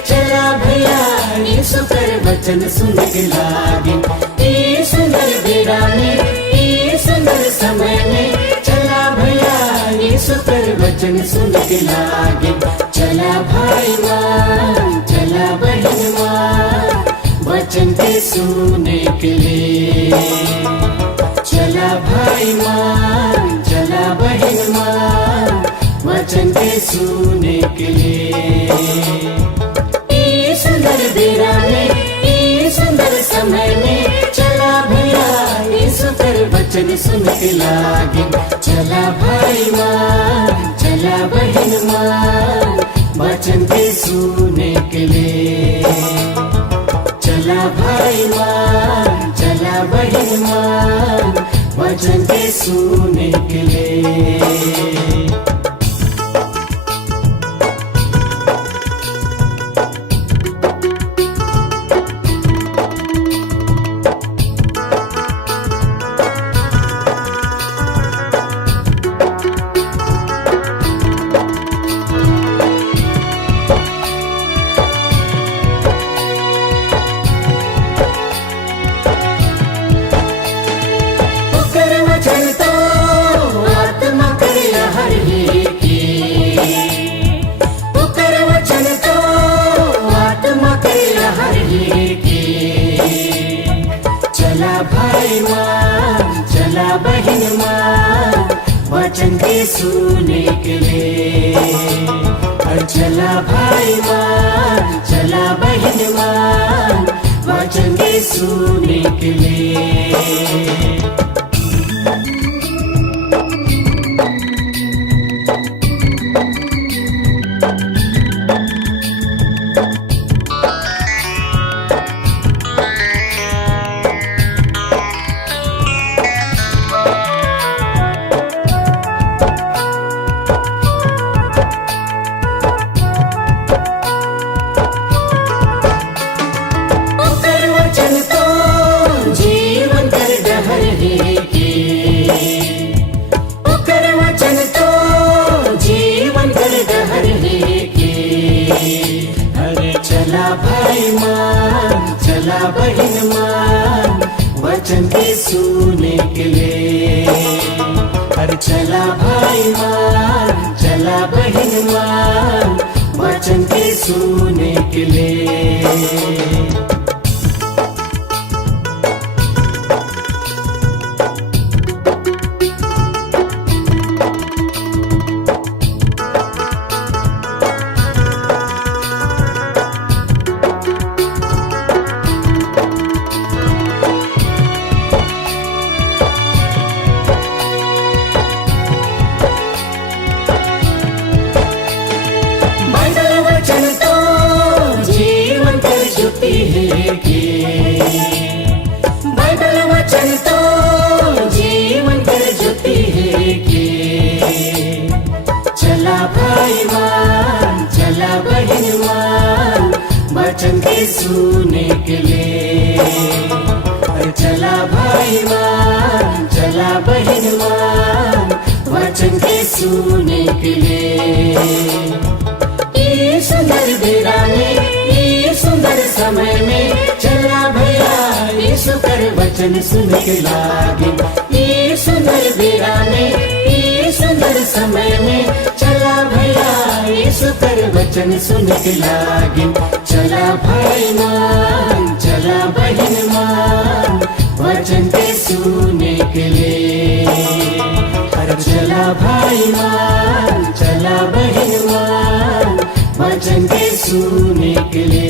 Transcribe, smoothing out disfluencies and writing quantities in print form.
चला भैया यीशु कर वचन सुन के लागे। ई सुंदर बेरा में, ई सुंदर समय में, चला भैया यीशु कर वचन सुन के लागे। चला भाई माँ, चला बहन माँ, वचन के सुनने के लिए। चला भाई माँ, चला बहन माँ, वचन के सुनने के लिए। ई सुंदर बेरा में, ई सुंदर समय में, चला भैया यीशु कर वचन सुन के लागे। चला भाई माँ, चला बहन माँ, वचन के सुनने के लिए। चला भाई माँ, चला बहन माँ, वचन के सुनने के लिए। चला भाई माँ, चला बहन माँ, वचन के सुनने के लिए। और चला भाई माँ, चला बहन माँ, वचन के सुनने के लिए। चला भाई माँ, चला बहन माँ, वचन के सुनने के लिए। अरे चला भाई माँ, चला बहन माँ, वचन के सुनने के लिए। बाइबल वचन तो जीवन कर ज्योति है कि। चला भाई माँ, चला बहन माँ, वचन के सुनने के लिए। चला भाई माँ, चला बहन माँ, वचन के सुनने के लिए। ई सुंदर बेरा में, ई सुंदर समय में, चला भैया यीशु कर वचन सुन के लागे। ई सुंदर बेरा में, ई सुंदर समय में, चला भैया यीशु कर वचन सुन के लागे। चला भाई माँ, चला बहन माँ, वचन के सुनने के लिए। अरे चला भाई माँ, चला बहन माँ, वचन के सुनने के लिए।